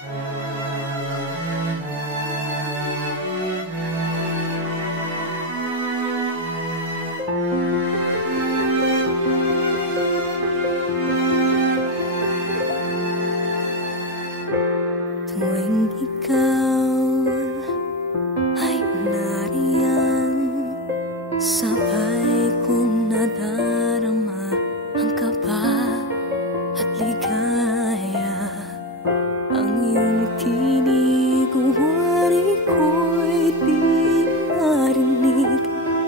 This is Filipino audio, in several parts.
Tuwing ikaw ay nariyan, sabay kong nadarama ang kaba at ligaya. Ang iyong tinig, wari ko'y di narinig,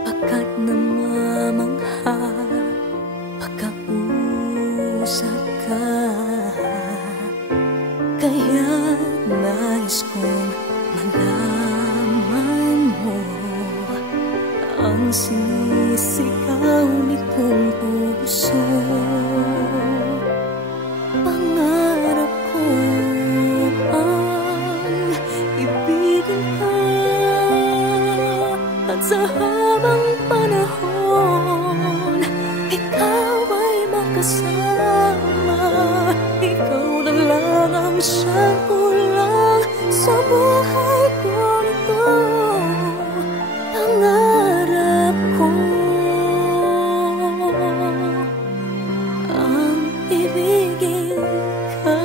pagkat namamangha pagkausap ka. Kaya nais kong malaman mo ang sinisigaw nitong puso. Pangarap ko ang ibigin ka, at sa habang panahon ikaw ay makasama. Ikaw na lang ang siyang kulang sa buhay ko nito. Pangarap ko ang ibigin ka.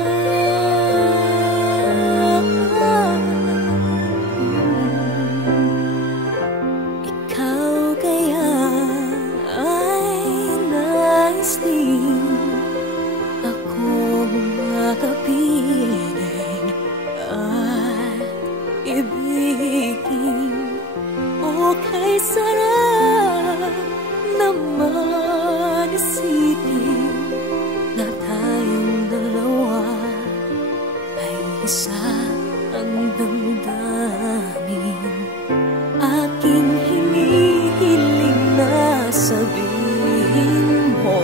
Ikaw kaya ay nais din akong makapiling at ibigin. O kay sarap naman isipin na tayong dalawa ay isa ang damdamin. Aking hinihiling na sabihin mo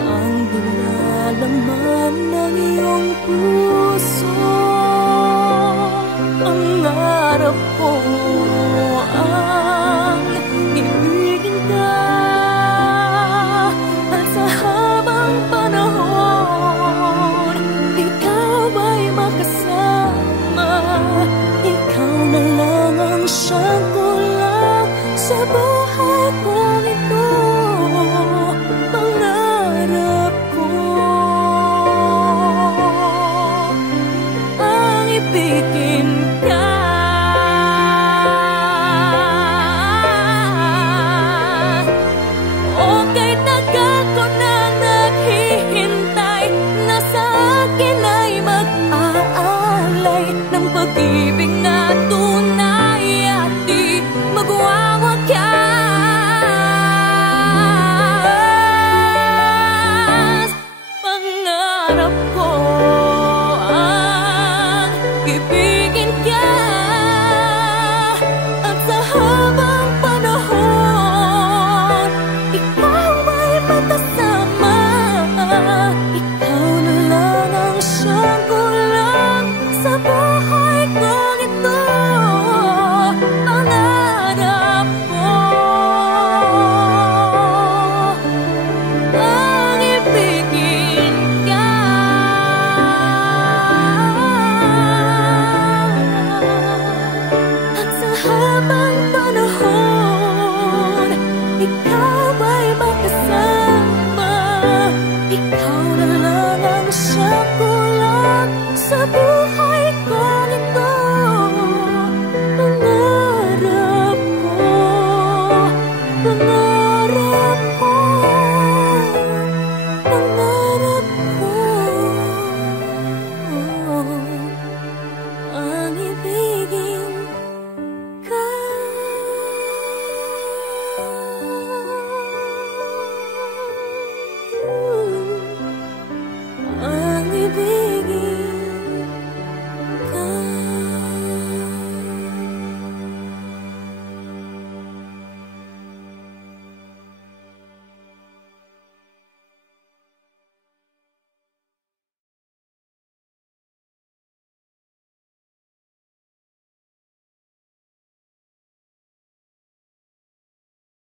ang nilalaman ng iyong puso. Pangarap ko ang ibigin ka, at sa habang panahon ikaw ay makasama. Ikaw na lang ang siyang kulang sa buhay ko ito. Pangarap ko ang ibigin ka. Okay, tagal ko na naghihintay na sa akin ay mag-aalay ng pag-ibig na tunay at di magwawakas. Pangarap ko ang ibigin ka, at sa habang panahon ikaw ay makasama. Ikaw na lang ang siyang kulang sa buhay ko ito. Pangarap ko ang ibigin ka, at sa habang panahon ikaw ay makasama. Ikaw na lang ang siyang kulang sa buhay